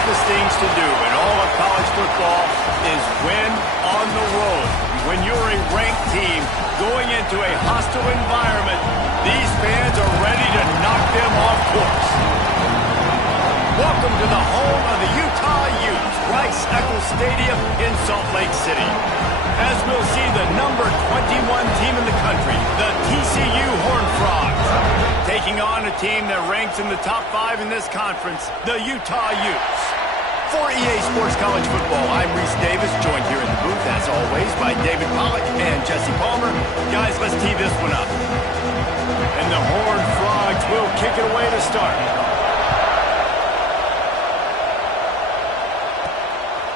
toughest things to do in all of college football is win on the road. When you're a ranked team going into a hostile environment, these fans are ready to knock them off course. Welcome to the home of the Utah Utes, Rice-Eccles Stadium in Salt Lake City. As we'll see the number 21 team in the country, the TCU Horned Frogs, taking on a team that ranks in the top 5 in this conference, the Utah Utes. For EA Sports College Football, I'm Reese Davis, joined here in the booth, as always, by David Pollack and Jesse Palmer. Guys, let's tee this one up. And the Horned Frogs will kick it away to start.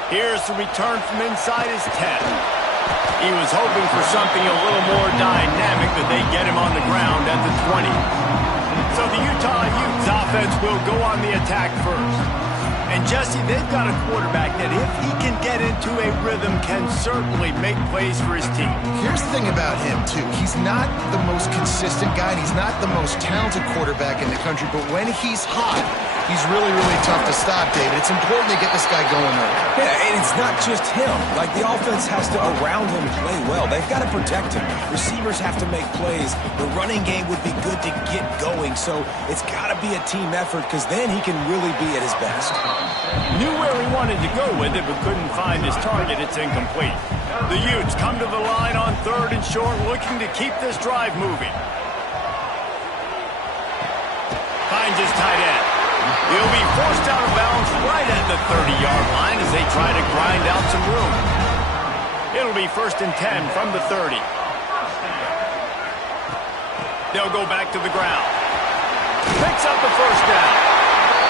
Here's the return from inside his 10. He was hoping for something a little more dynamic, but they get him on the ground at the 20. So the Utah Utes offense will go on the attack first. And Jesse, they've got a quarterback that if he can get into a rhythm can certainly make plays for his team. Here's the thing about him, too. He's not the most consistent guy, and he's not the most talented quarterback in the country, but when he's hot, he's really, really tough to stop, David. It's important to get this guy going early. Yeah, and it's not just him. Like, the offense has to, around him, play well. They've got to protect him. Receivers have to make plays. The running game would be good to get going, so it's got to be a team effort because then he can really be at his best. Knew where he wanted to go with it, but couldn't find his target. It's incomplete. The Utes come to the line on 3rd and short, looking to keep this drive moving. Finds his tight end. He'll be forced out of bounds right at the 30-yard line as they try to grind out some room. It'll be 1st and 10 from the 30. They'll go back to the ground. Picks up the first down.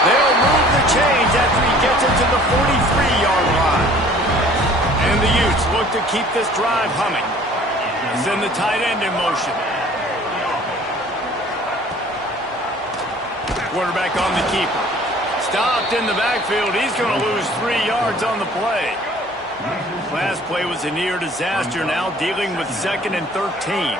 They'll move the chains after he gets into the 43-yard line. And the Utes look to keep this drive humming. Send the tight end in motion. Quarterback on the keeper. Stopped in the backfield. He's going to lose 3 yards on the play. Last play was a near disaster, now dealing with 2nd and 13.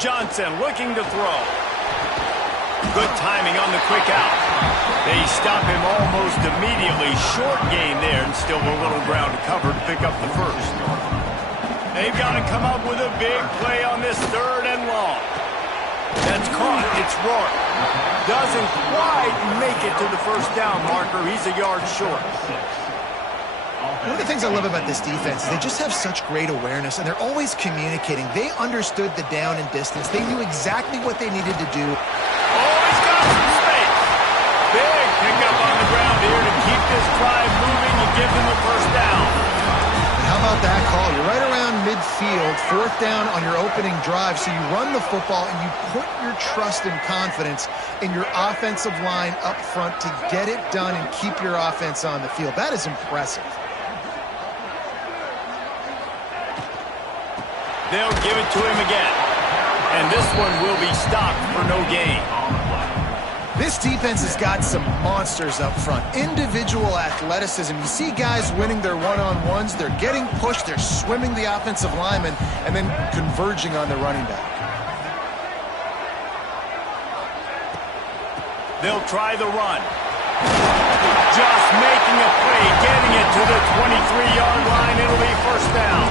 Johnson looking to throw. Good timing on the quick out. They stop him almost immediately. Short gain there, and still a little ground to cover to pick up the first. They've got to come up with a big play on this 3rd and long. That's caught. It's Rourke. Doesn't quite make it to the first down marker. He's a yard short. One of the things I love about this defense is they just have such great awareness, and they're always communicating. They understood the down and distance. They knew exactly what they needed to do. Oh, he's got some space. Big pickup on the ground here to keep this drive moving and give them the first down. And how about that call? You're right around midfield, 4th down on your opening drive, so you run the football and you put your trust and confidence in your offensive line up front to get it done and keep your offense on the field. That is impressive. They'll give it to him again. And this one will be stopped for no gain. This defense has got some monsters up front. Individual athleticism. You see guys winning their one-on-ones. They're getting pushed. They're swimming the offensive lineman and then converging on the running back. They'll try the run. Just making a play, getting it to the 23-yard line. It'll be 1st down.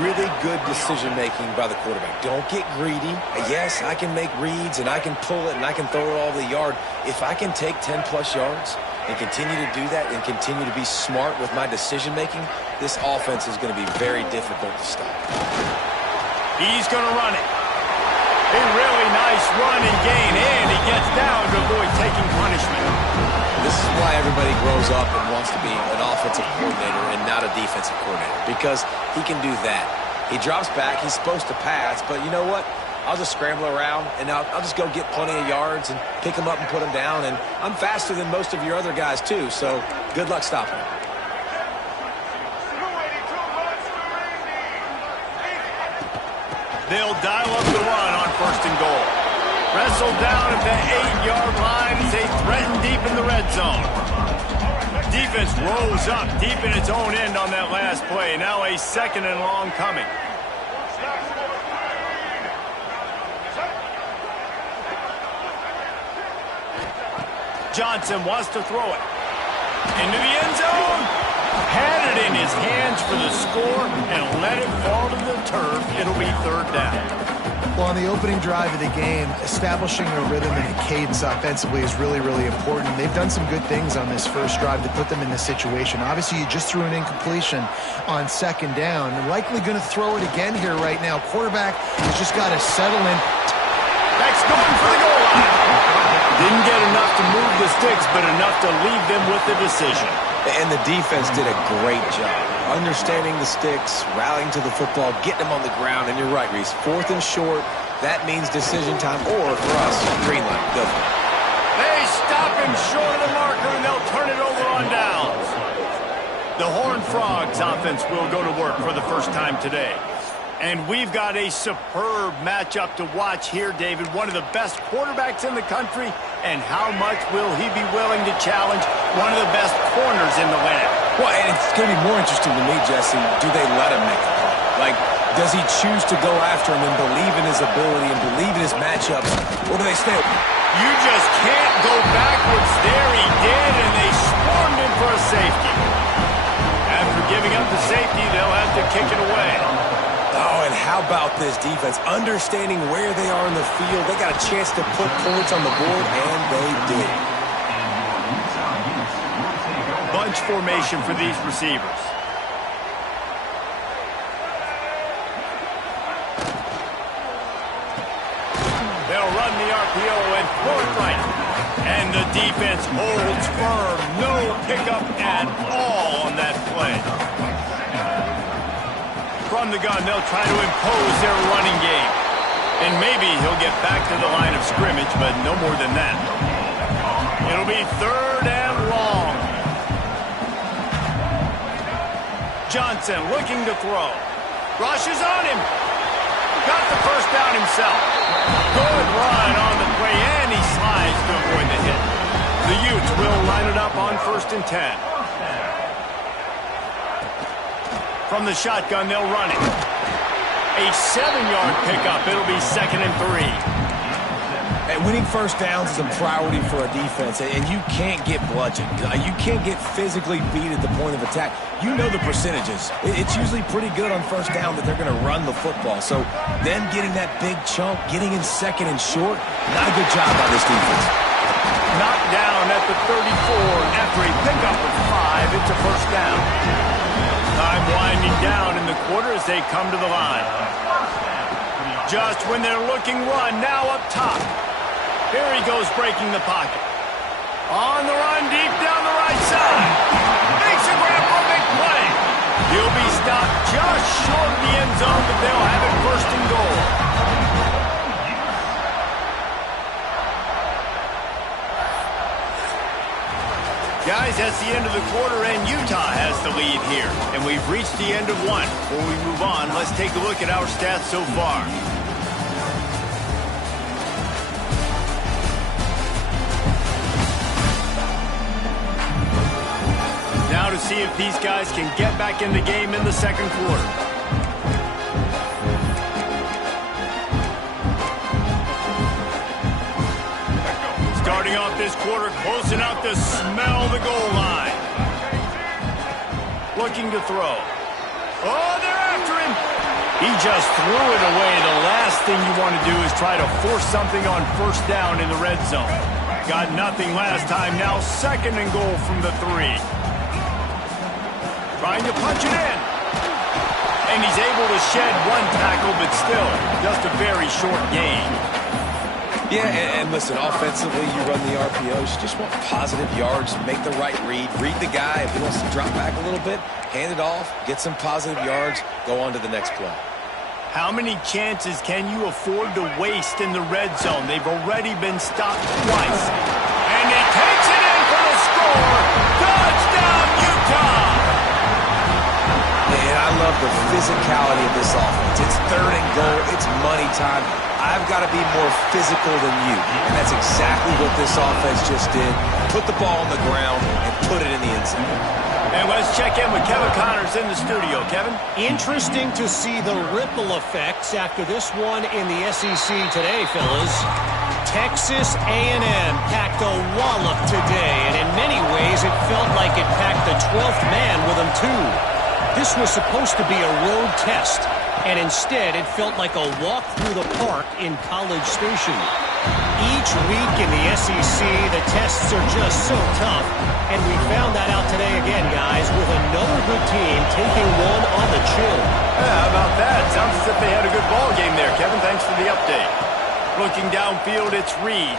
Really good decision-making by the quarterback. Don't get greedy. Yes, I can make reads, and I can pull it, and I can throw it all over the yard. If I can take 10-plus yards and continue to do that and continue to be smart with my decision-making, this offense is going to be very difficult to stop. He's going to run it. A really nice run and gain, and he gets down to avoid taking punishment. This is why everybody grows up and wants to be an offensive coordinator and not a defensive coordinator, because he can do that. He drops back. He's supposed to pass, but you know what? I'll just scramble around, and I'll just go get plenty of yards and pick them up and put them down, and I'm faster than most of your other guys, too, so good luck stopping him. They'll dial up the run on 1st and goal. Wrestled down at the 8-yard line as they threaten deep in the red zone. defense rose up deep in its own end on that last play. Now a 2nd and long coming. Johnson wants to throw it. Into the end zone. Had it in his hands for the score and let it fall to the turf. It'll be 3rd down. Well, on the opening drive of the game, establishing a rhythm and a cadence offensively is really, really important. They've done some good things on this first drive to put them in this situation. Obviously, you just threw an incompletion on 2nd down. Likely going to throw it again here right now. Quarterback has just got to settle in. Next, going for the goal line. Didn't get enough to move the sticks, but enough to leave them with the decision. And the defense did a great job understanding the sticks, rallying to the football, getting them on the ground. And you're right, Reese. 4th and short, that means decision time, or for us, green light. Go for it. They stop him short of the marker, and they'll turn it over on downs. The Horned Frogs offense will go to work for the first time today. And we've got a superb matchup to watch here, David. One of the best quarterbacks in the country. And how much will he be willing to challenge one of the best corners in the land? Well, and it's going to be more interesting to me, Jesse, do they let him make the play? Like, does he choose to go after him and believe in his ability and believe in his matchups, or do they stay? You just can't go backwards there. He did, and they swarmed him for a safety. After giving up the safety, they'll have to kick it away. Oh, and how about this defense? Understanding where they are in the field. They got a chance to put points on the board, and they did. Bunch formation for these receivers. They'll run the RPO and throw it right. And the defense holds firm. No pickup at all on that play. From the gun, they'll try to impose their running game. And maybe he'll get back to the line of scrimmage, but no more than that. It'll be 3rd and long. Johnson looking to throw. Rushes on him. Got the first down himself. Good run on the play, and he slides to avoid the hit. The Utes will line it up on 1st and 10. From the shotgun, they'll run it. A 7-yard pickup. It'll be 2nd and 3. And winning first downs is a priority for a defense, and you can't get bludgeoned. You can't get physically beat at the point of attack. You know the percentages. It's usually pretty good on first down that they're going to run the football. So then getting that big chunk, getting in 2nd and short, not a good job by this defense. Knocked down at the 34 after a pickup of 5. It's a 1st down. Time winding down in the quarter as they come to the line. Just when they're looking run, now up top. Here he goes breaking the pocket. On the run, deep down the right side. Makes a grab for a big play. He'll be stopped just short of the end zone, but they'll have it 1st and goal. Guys, that's the end of the quarter, and Utah has the lead here. And we've reached the end of one. Before we move on, let's take a look at our stats so far. Now to see if these guys can get back in the game in the 2nd quarter. Starting off this quarter, close enough to smell the goal line. Looking to throw. Oh, they're after him. He just threw it away. The last thing you want to do is try to force something on 1st down in the red zone. Got nothing last time. Now 2nd and goal from the 3. Trying to punch it in. And he's able to shed 1 tackle, but still just a very short gain. Yeah, and listen, offensively, you run the RPOs. You just want positive yards, make the right read the guy. If he wants to drop back a little bit, hand it off, get some positive yards, go on to the next play. How many chances can you afford to waste in the red zone? They've already been stopped twice. And he takes it in for the score. Touchdown, Utah! And I love the physicality of this offense. It's 3rd and goal. It's money time. I've got to be more physical than you. And that's exactly what this offense just did. Put the ball on the ground and put it in the end zone. And let's check in with Kevin Connors in the studio. Kevin? Interesting to see the ripple effects after this one in the SEC today, fellas. Texas A&M packed a wallop today, and in many ways it felt like it packed the 12th man with them too. This was supposed to be a road test, and instead it felt like a walk through the park in College Station. Each week in the SEC, the tests are just so tough, and we found that out today again, guys, with another good team taking one on the chin. Yeah, how about that? Sounds as if they had a good ball game there, Kevin. Thanks for the update. Looking downfield, it's Reed.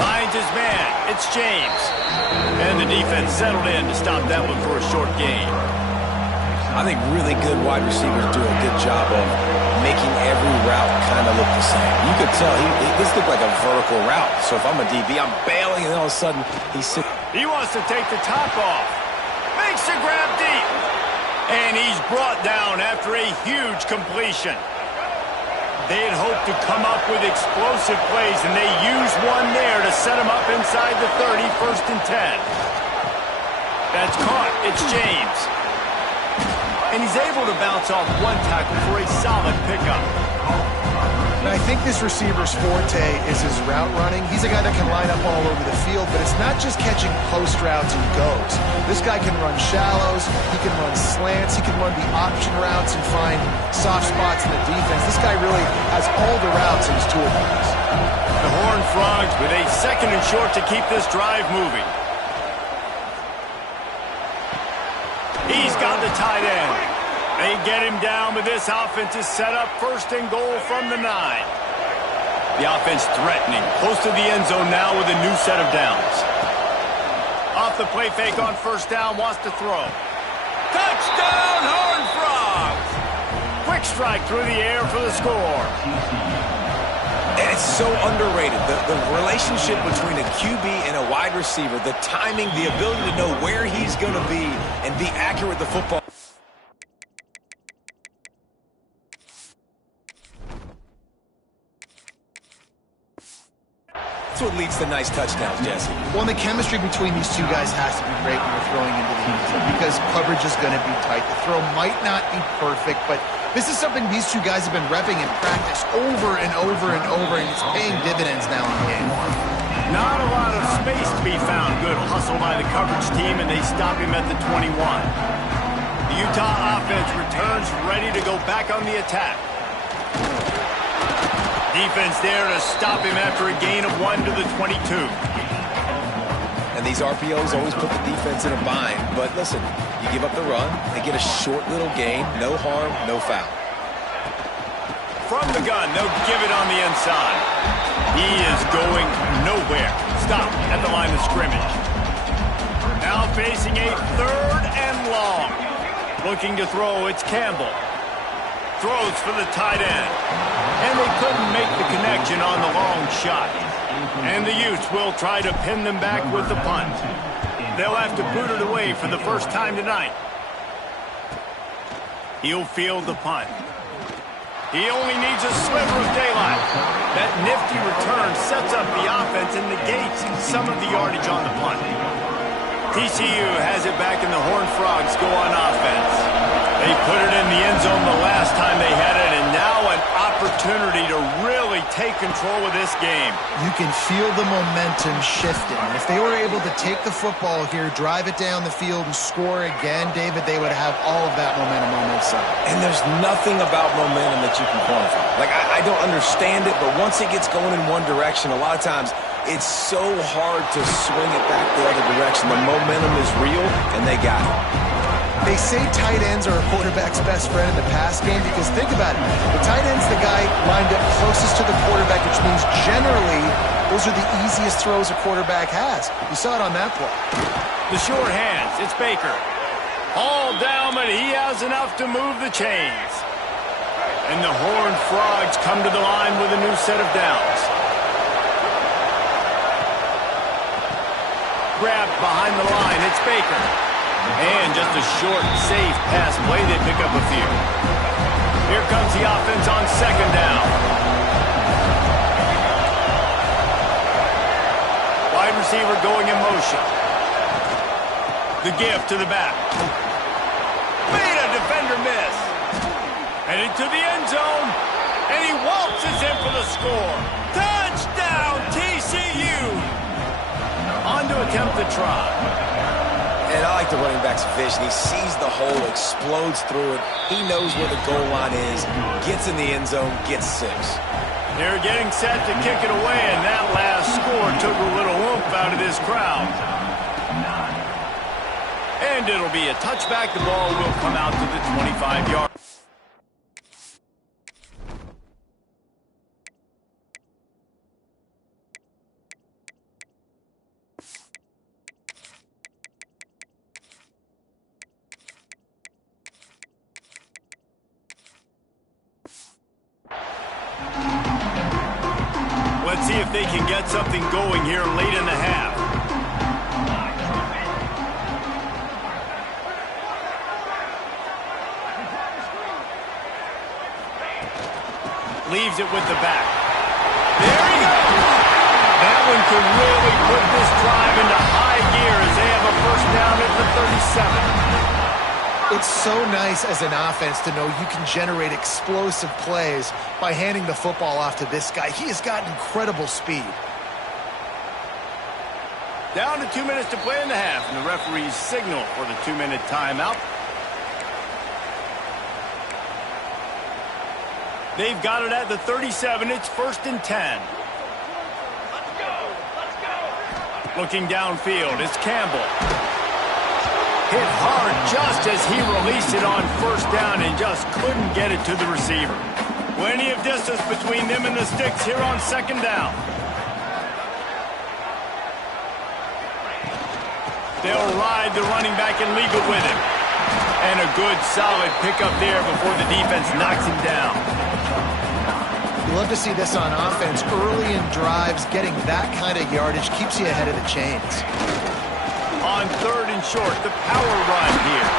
Finds his man. It's James. And the defense settled in to stop that one for a short gain. I think really good wide receivers do a good job of making every route kind of look the same. You could tell this looked like a vertical route. So if I'm a DB, I'm bailing, and all of a sudden he's sitting. He wants to take the top off. Makes the grab deep. And he's brought down after a huge completion. They had hoped to come up with explosive plays, and they used one there to set him up inside the 30, 1st and 10. That's caught. It's James. And he's able to bounce off one tackle for a solid pickup. And I think this receiver's forte is his route running. He's a guy that can line up all over the field, but it's not just catching post routes and goes. This guy can run shallows, he can run slants, he can run the option routes and find soft spots in the defense. This guy really has all the routes in his toolbox. The Horned Frogs with a 2nd and short to keep this drive moving. He's got the tight end. They get him down, but this offense is set up 1st and goal from the 9. The offense threatening, close to the end zone now with a new set of downs. Off the play fake on 1st down, wants to throw. Touchdown, Horned Frogs! Quick strike through the air for the score. And it's so underrated. The relationship between a QB and a wide receiver, the timing, the ability to know where he's going to be and be accurate with the football. That's what leads to nice touchdowns, Jesse. Well, the chemistry between these two guys has to be great when you're throwing into the end zone because coverage is going to be tight. The throw might not be perfect, but this is something these two guys have been repping in practice over and over and over, and it's paying dividends now in the game. Not a lot of space to be found. Good hustle by the coverage team, and they stop him at the 21. The Utah offense returns ready to go back on the attack. Defense there to stop him after a gain of 1 to the 22. And these RPOs always put the defense in a bind. But listen, you give up the run, they get a short little gain, no harm, no foul. From the gun, they'll give it on the inside. He is going nowhere. Stop at the line of scrimmage. Now facing a 3rd and long. Looking to throw, it's Campbell. Throws for the tight end. And they couldn't make the connection on the long shot. And the Utes will try to pin them back with the punt. They'll have to boot it away for the first time tonight. He'll field the punt. He only needs a sliver of daylight. That nifty return sets up the offense and negates some of the yardage on the punt. TCU has it back, and the Horned Frogs go on offense. They put it in the end zone the last time they had it, and now an opportunity to really take control of this game. You can feel the momentum shifting. If they were able to take the football here, drive it down the field, and score again, David, they would have all of that momentum on their side. And there's nothing about momentum that you can quantify. Like, I don't understand it, but once it gets going in one direction, a lot of times it's so hard to swing it back the other direction. The momentum is real, and they got it. They say tight ends are a quarterback's best friend in the pass game because think about it. The tight end's the guy lined up closest to the quarterback, which means generally those are the easiest throws a quarterback has. You saw it on that play. The short hands, it's Baker. All down, but he has enough to move the chains. And the Horned Frogs come to the line with a new set of downs. Grabbed behind the line, it's Baker. And just a short, safe pass play, they pick up a few. Here comes the offense on 2nd down. receiver going in motion. The give to the back. Made a defender miss. Heading to the end zone. And he waltzes in for the score. Touchdown, TCU. On to attempt the try. And I like the running back's vision. He sees the hole, explodes through it. He knows where the goal line is, gets in the end zone, gets 6. They're getting set to kick it away, and that last score took a little oomph out of this crowd. And it'll be a touchback. The ball will come out to the 25-yard. Let's see if they can get something going here late in the half. Leaves it with the back. There he goes! That one could really put this drive into high gear as they have a first down at the 37. It's so nice as an offense to know you can generate explosive plays by handing the football off to this guy. He has got incredible speed. Down to 2 minutes to play in the half, and the referees signal for the 2-minute timeout. They've got it at the 37. It's 1st and 10. Let's go! Let's go! Looking downfield, it's Campbell. Hit hard just as he released it on first down and just couldn't get it to the receiver. Plenty of distance between them and the sticks here on 2nd down. They'll ride the running back and leave it with him. And a good solid pickup there before the defense knocks him down. You love to see this on offense. Early in drives, getting that kind of yardage keeps you ahead of the chains. On 3rd and short, the power run here.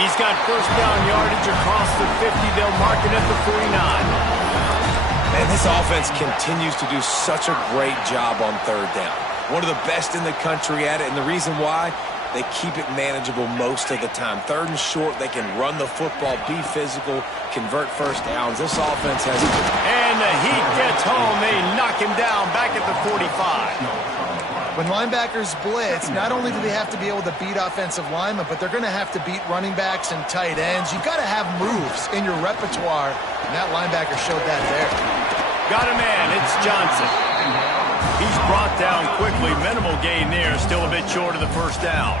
He's got first down yardage across the 50. They'll mark it at the 49. Man, this offense continues to do such a great job on 3rd down. One of the best in the country at it, and the reason why, they keep it manageable most of the time. 3rd and short, they can run the football, be physical, convert first downs. This offense has... And the heat gets home. They knock him down back at the 45. When linebackers blitz, not only do they have to be able to beat offensive linemen, but they're going to have to beat running backs and tight ends. You've got to have moves in your repertoire, and that linebacker showed that there. Got a man. It's Johnson. He's brought down quickly. Minimal gain there. Still a bit short of the first down.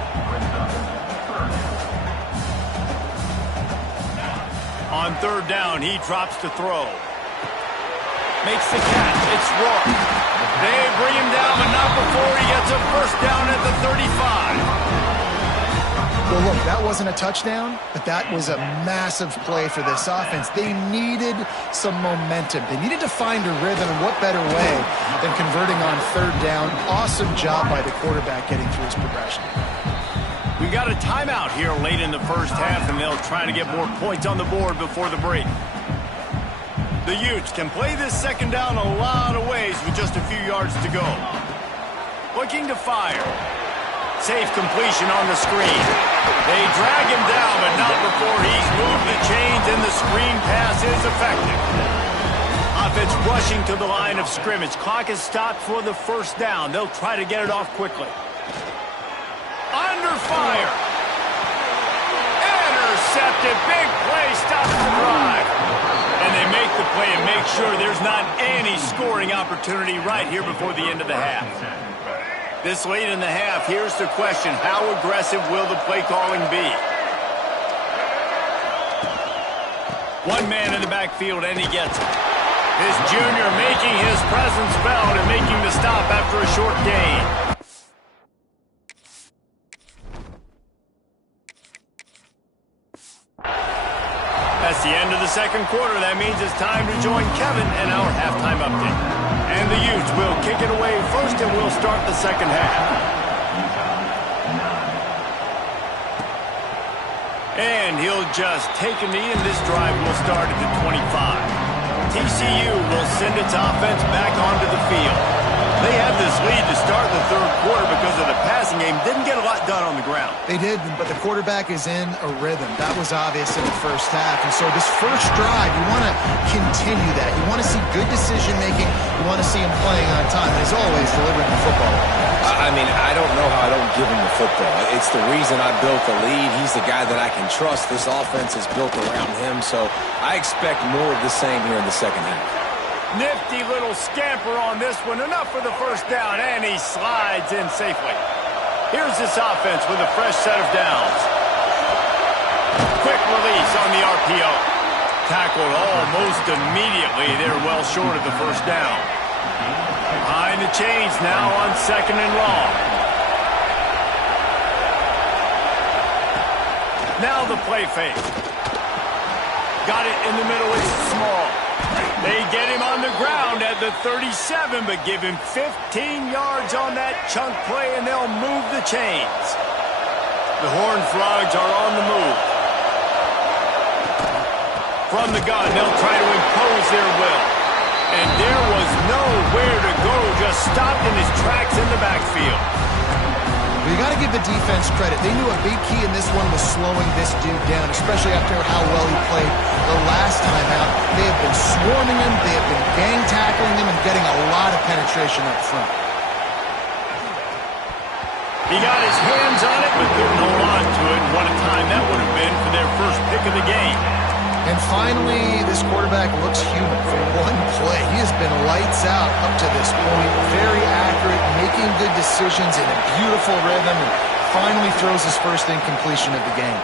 On 3rd down, he drops to throw. Makes the catch. It's Rourke. They bring him down, but not before he gets a first down at the 35. Well, look, that wasn't a touchdown, but that was a massive play for this offense. They needed some momentum. They needed to find a rhythm, and what better way than converting on 3rd down. Awesome job by the quarterback getting through his progression. We got a timeout here late in the first half, and they'll try to get more points on the board before the break. The Utes can play this 2nd down a lot of ways with just a few yards to go. Looking to fire. Safe completion on the screen. They drag him down, but not before he's moved the chains, and the screen pass is effective. Offense rushing to the line of scrimmage. Clock is stopped for the first down. They'll try to get it off quickly. Under fire. Intercepted. Big play stops the drive. And they make the play and make sure there's not any scoring opportunity right here before the end of the half. This late in the half, here's the question. How aggressive will the play calling be? One man in the backfield, and he gets it. This junior making his presence felt and making the stop after a short gain. That's the end of the 2nd quarter. That means it's time to join Kevin in our halftime update. And the Utes will kick it away first, and we'll start the 2nd half. And he'll just take a knee, and this drive will start at the 25. TCU will send its offense back onto the field. They had this lead to start the third quarter because of the passing game. Didn't get a lot done on the ground. They did, but the quarterback is in a rhythm. That was obvious in the first half. And so this first drive, you want to continue that. You want to see good decision-making. You want to see him playing on time. And as always, delivering the football. I mean, I don't know how I don't give him the football. It's the reason I built the lead. He's the guy that I can trust. This offense is built around him, so I expect more of the same here in the second half. Nifty little scamper on this one. Enough for the first down, and he slides in safely. Here's this offense with a fresh set of downs. Quick release on the RPO. Tackled almost immediately. They're well short of the first down. Behind the chains now on 2nd and long. Now the play fake. Got it in the middle. It's small. They get him on the ground at the 37, but give him 15 yards on that chunk play, and they'll move the chains. The Horned Frogs are on the move. From the gun, they'll try to impose their will. And there was nowhere to go, just stopped in his tracks in the backfield. Well, you got to give the defense credit. They knew a big key in this one was slowing this dude down, especially after how well he played the last time out. They have been swarming him, they have been gang tackling him, and getting a lot of penetration up front. He got his hands on it, but couldn't hold on to it. What a time that would have been for their first pick of the game. And finally, this quarterback looks human for one play. He has been lights out up to this point. Very accurate, making good decisions in a beautiful rhythm, and finally throws his first incompletion of the game.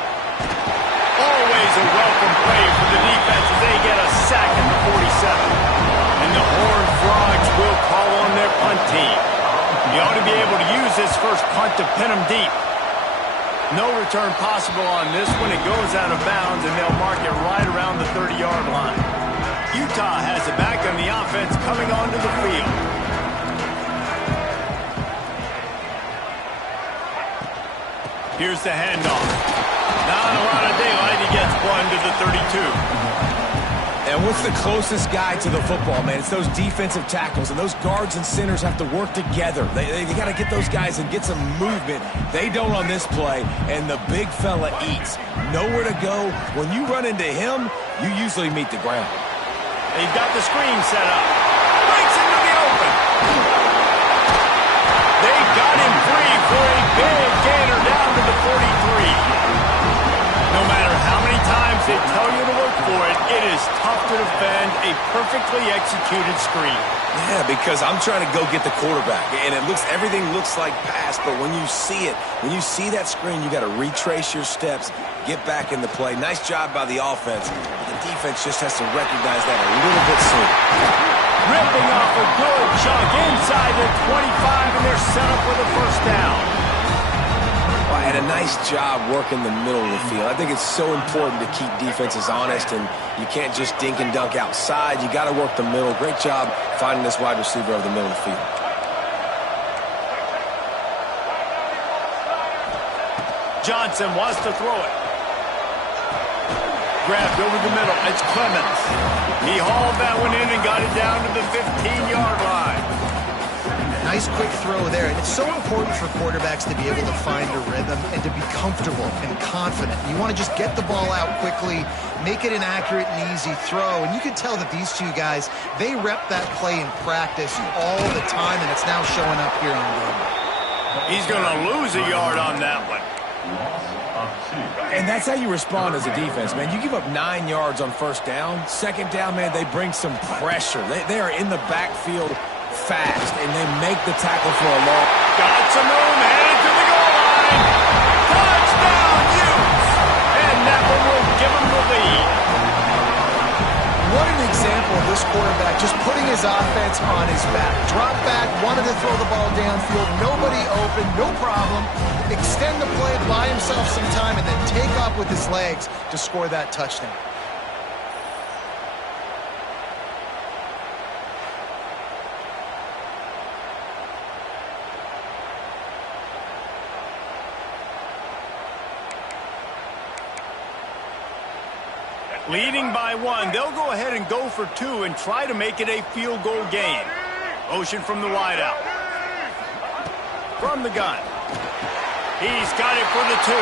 Always a welcome play for the defense as they get a sack at the 47. And the Horned Frogs will call on their punt team. You ought to be able to use this first punt to pin them deep. No return possible on this one. It goes out of bounds, and they'll mark it right around the 30-yard line. Utah has it back on the offense coming onto the field. Here's the handoff. Not a lot of daylight. He gets one to the 32. And what's the closest guy to the football, man? It's those defensive tackles, and those guards and centers have to work together. They got to get those guys and get some movement. They don't on this play, and the big fella eats. Nowhere to go. When you run into him, you usually meet the ground. They've got the screen set up. Breaks into the open. They got him free for a big gainer down to the 43. No matter how many times they tell you to look for it, it is tough to defend a perfectly executed screen. Yeah, because I'm trying to go get the quarterback, and everything looks like pass, but when you see it, when you see that screen, you got to retrace your steps, get back in the play. Nice job by the offense, but the defense just has to recognize that a little bit sooner. Ripping off a good chunk inside the 25, and they're set up with a first down. Well, and a nice job working the middle of the field. I think it's so important to keep defenses honest, and you can't just dink and dunk outside. You got to work the middle. Great job finding this wide receiver over the middle of the field. Johnson wants to throw it. Grabbed over the middle. It's Clemens. He hauled that one in and got it down to the 15-yard line. Nice quick throw there. And it's so important for quarterbacks to be able to find a rhythm and to be comfortable and confident. You want to just get the ball out quickly, make it an accurate and easy throw. And you can tell that these two guys, they rep that play in practice all the time, and it's now showing up here on game. He's going to lose a yard on that one. And that's how you respond as a defense, man. You give up 9 yards on first down. Second down, man, they bring some pressure. They are in the backfield fast, and they make the tackle for a loss. Got some room, headed to the goal line. Touchdown, Utes! And that one will give them the lead. What an example of this quarterback just putting his offense on his back. Drop back, wanted to throw the ball downfield, nobody open, no problem. Extend the play, buy himself some time, and then take off with his legs to score that touchdown. Leading by one, they'll go ahead and go for two and try to make it a field goal game. Motion from the wideout. From the gun. He's got it for the 2.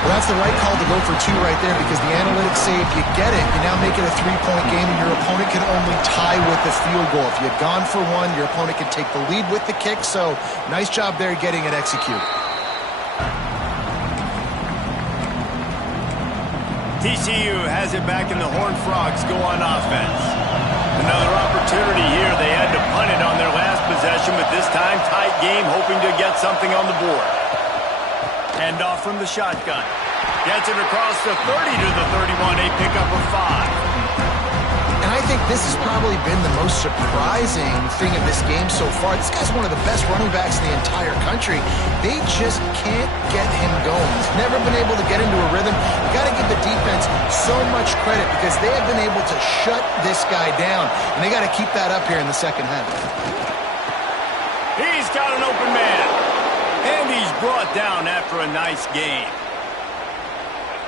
Well, that's the right call to go for 2 right there because the analytics say if you get it, you now make it a 3-point game and your opponent can only tie with the field goal. If you had gone for 1, your opponent can take the lead with the kick. So nice job there getting it executed. TCU has it back and the Horned Frogs go on offense. Another opportunity here. They had to punt it on their last possession, but this time tight game, hoping to get something on the board. Hand off from the shotgun. Gets it across the 30 to the 31, a pickup of 5. And I think this has probably been the most surprising thing of this game so far. This guy's one of the best running backs in the entire country. They just can't get him going. He's never been able to get into a rhythm. You got to give the defense so much credit because they have been able to shut this guy down. And they got to keep that up here in the second half. He's got an open man. And he's brought down after a nice game.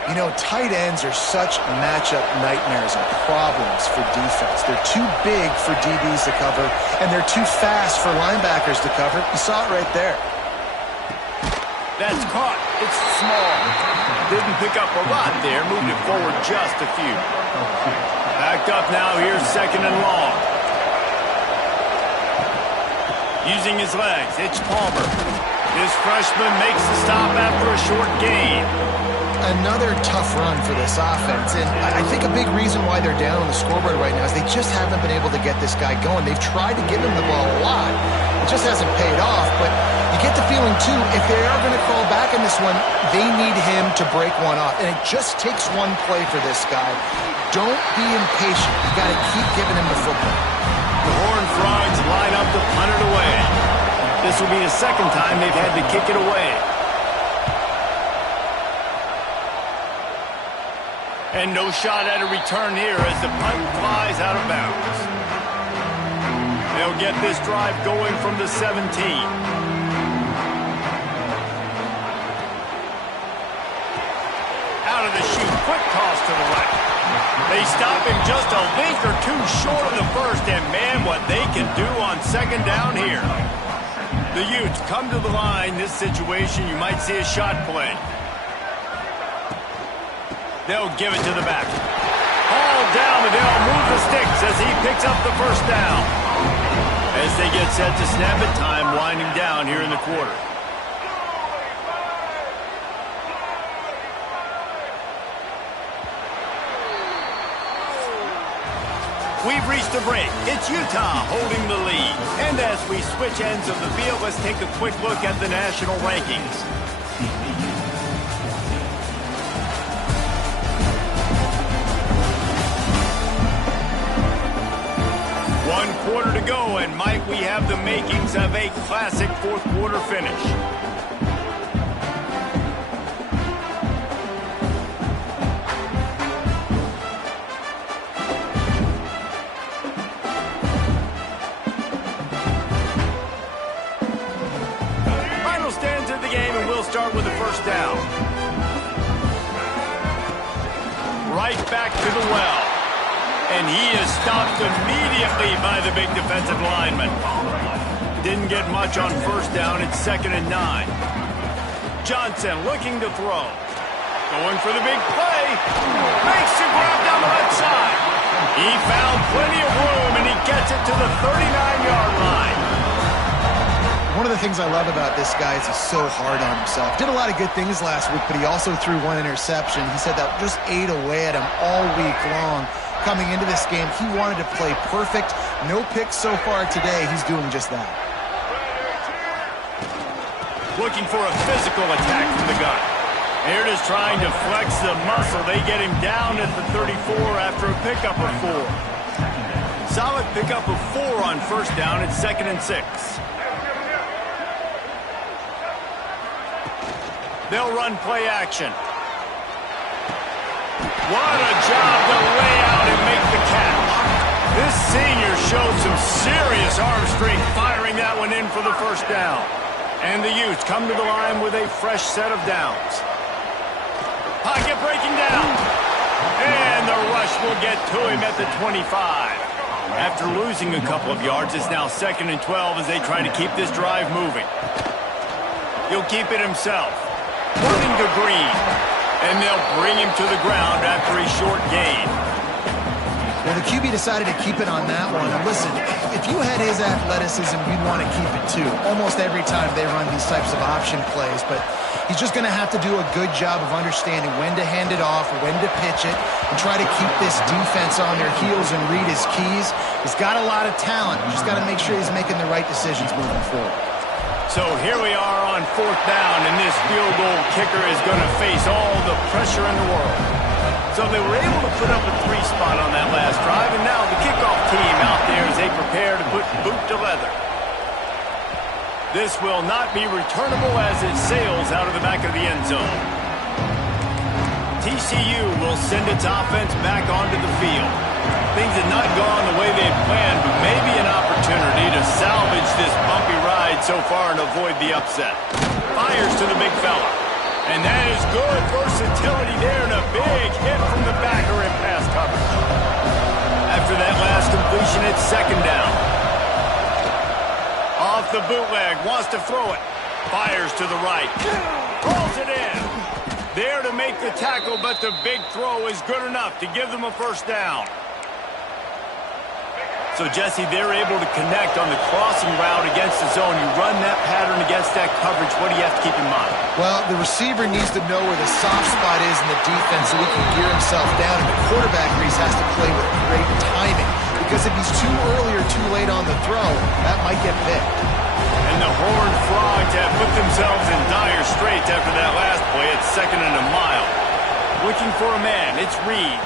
You know, tight ends are such matchup nightmares and problems for defense. They're too big for DBs to cover, and they're too fast for linebackers to cover. You saw it right there. That's caught. It's small. Didn't pick up a lot there. Moved it forward just a few. Backed up now. Here's 2nd and long. Using his legs. It's Palmer. This freshman makes the stop after a short gain. Another tough run for this offense, and I think a big reason why they're down on the scoreboard right now is they just haven't been able to get this guy going. They've tried to give him the ball a lot. It just hasn't paid off, but you get the feeling, too, if they are going to crawl back in this one, they need him to break one off, and it just takes one play for this guy. Don't be impatient. You got to keep giving him the football. The Horned Frogs line up to punt it away. This will be the 2nd time they've had to kick it away. And no shot at a return here as the punt flies out of bounds. They'll get this drive going from the 17. Out of the chute, quick toss to the left. They stop him just a link or 2 short of the first, and man, what they can do on 2nd down here. The Utes come to the line. This situation, you might see a shot play. They'll give it to the back. All down, and they'll move the sticks as he picks up the 1st down. As they get set to snap it, time winding down here in the quarter. We've reached a break. It's Utah holding the lead. And as we switch ends of the field, let's take a quick look at the national rankings. One quarter to go, and Mike, we have the makings of a classic 4th quarter finish. Final stands of the game, and we'll start with the 1st down. Right back to the well. And he is stopped immediately by the big defensive lineman. Didn't get much on 1st down. It's 2nd and 9. Johnson looking to throw. Going for the big play. Makes the grab down the left side. He found plenty of room, and he gets it to the 39-yard line. One of the things I love about this guy is he's so hard on himself. Did a lot of good things last week, but he also threw 1 interception. He said that just ate away at him all week long. Coming into this game, he wanted to play perfect. No picks so far today. He's doing just that. Looking for a physical attack from the gun. Here it is trying to flex the muscle. They get him down at the 34 after a pickup of 4. Solid pickup of 4 on 1st down. It's 2nd and 6. They'll run play action. What a job to lay out and make the catch. This senior showed some serious arm strength firing that one in for the 1st down. And the Utes come to the line with a fresh set of downs. Pocket breaking down. And the rush will get to him at the 25. After losing a couple of yards, it's now 2nd and 12 as they try to keep this drive moving. He'll keep it himself. Running to Green. And they'll bring him to the ground after a short gain. Well, the QB decided to keep it on that one. And listen, if you had his athleticism, you'd want to keep it too. Almost every time they run these types of option plays. But he's just going to have to do a good job of understanding when to hand it off, when to pitch it, and try to keep this defense on their heels and read his keys. He's got a lot of talent. You just got to make sure he's making the right decisions moving forward. So here we are on 4th down, and this field goal kicker is going to face all the pressure in the world. So they were able to put up a 3 spot on that last drive, and now the kickoff team out there as they prepare to put boot to leather. This will not be returnable as it sails out of the back of the end zone. TCU will send its offense back onto the field. Things have not gone the way they had planned, but maybe an opportunity to salvage this bumpy ride so far and avoid the upset. Fires to the big fella. And that is good versatility there and a big hit from the backer in pass coverage. After that last completion, it's 2nd down. Off the bootleg, wants to throw it. Fires to the right. Throws it in. There to make the tackle, but the big throw is good enough to give them a 1st down. So, Jesse, they're able to connect on the crossing route against the zone. You run that pattern against that coverage. What do you have to keep in mind? Well, the receiver needs to know where the soft spot is in the defense so he can gear himself down. And the quarterback, Reese, has to play with great timing. Because if he's too early or too late on the throw, that might get picked. And the Horned Frogs have put themselves in dire straits after that last play. It's 2nd and a mile. Looking for a man. It's Reed.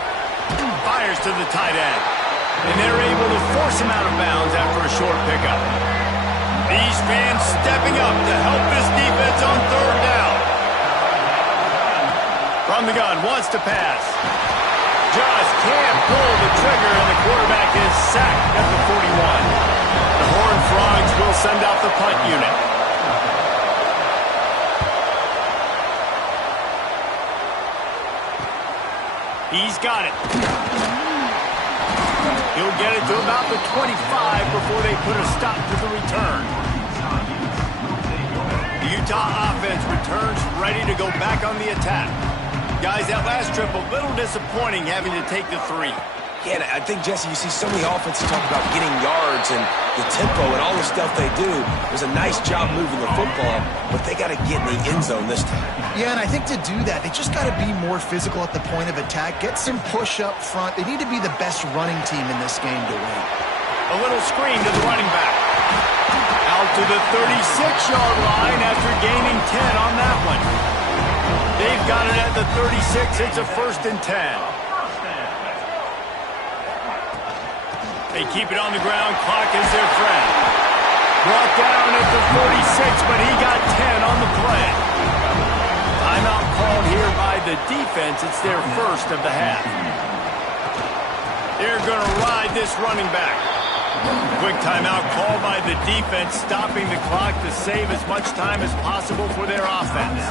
Fires to the tight end. And they're able to force him out of bounds after a short pickup. These fans stepping up to help this defense on 3rd down. From the gun, wants to pass. Just can't pull the trigger, and the quarterback is sacked at the 41. The Horned Frogs will send out the punt unit. He's got it. He'll get it to about the 25 before they put a stop to the return. The Utah offense returns ready to go back on the attack. Guys, that last trip a little disappointing having to take the 3. Yeah, and I think, Jesse, you see so many offenses talk about getting yards and the tempo and all the stuff they do. It was a nice job moving the football, but they got to get in the end zone this time. Yeah, and I think to do that, they just got to be more physical at the point of attack, get some push up front. They need to be the best running team in this game to win. A little screen to the running back. Out to the 36-yard line after gaining 10 on that one. They've got it at the 36. It's a 1st and 10. They keep it on the ground. Clock is their friend. Brought down at the 46, but he got 10 on the play. Timeout called here by the defense. It's their 1st of the half. They're going to ride this running back. Quick timeout called by the defense, stopping the clock to save as much time as possible for their offense.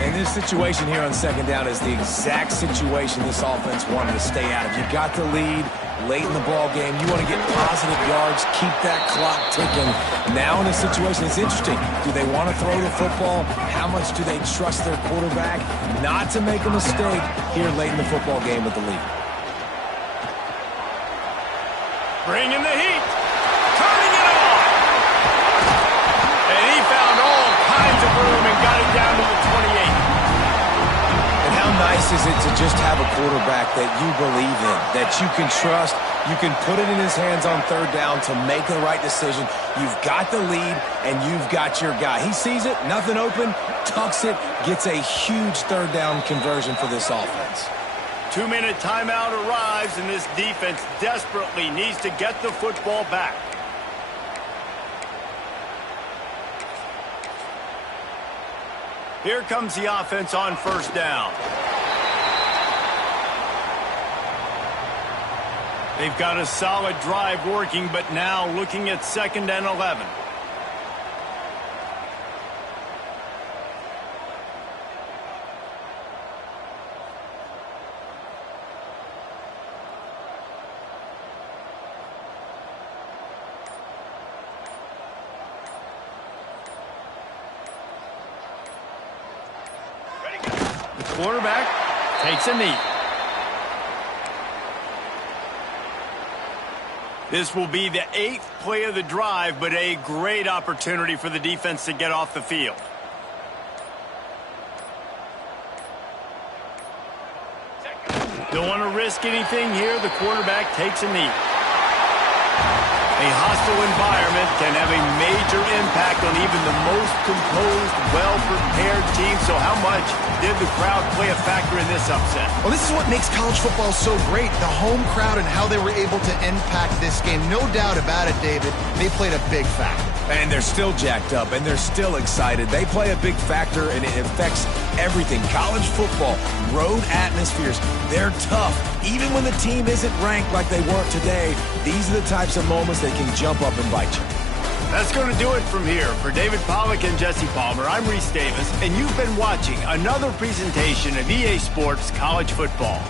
And this situation here on 2nd down is the exact situation this offense wanted to stay out of. You got the lead late in the ball game. You want to get positive yards, keep that clock ticking. Now in a situation, it's interesting. Do they want to throw the football? How much do they trust their quarterback not to make a mistake here late in the football game with the lead? Bringing the heat. Turning it on. And he found all kinds of room and got it down to the 28. And how nice is it to just have a quarterback that you believe in, that you can trust, you can put it in his hands on 3rd down to make the right decision. You've got the lead, and you've got your guy. He sees it, nothing open, tucks it, gets a huge 3rd down conversion for this offense. 2-minute timeout arrives, and this defense desperately needs to get the football back. Here comes the offense on 1st down. They've got a solid drive working, but now looking at 2nd and 11. The quarterback takes a knee. This will be the 8th play of the drive, but a great opportunity for the defense to get off the field. Don't want to risk anything here. The quarterback takes a knee. A hostile environment can have a major impact on even the most composed, well-prepared team. So how much did the crowd play a factor in this upset? Well, this is what makes college football so great, the home crowd and how they were able to impact this game. No doubt about it, David, they played a big factor. And they're still jacked up, and they're still excited. They play a big factor, and it affects everything. College football, road atmospheres, they're tough. Even when the team isn't ranked like they weren't today, these are the types of moments that can jump up and bite you. That's going to do it from here. For David Pollack and Jesse Palmer, I'm Reese Davis, and you've been watching another presentation of EA Sports College Football.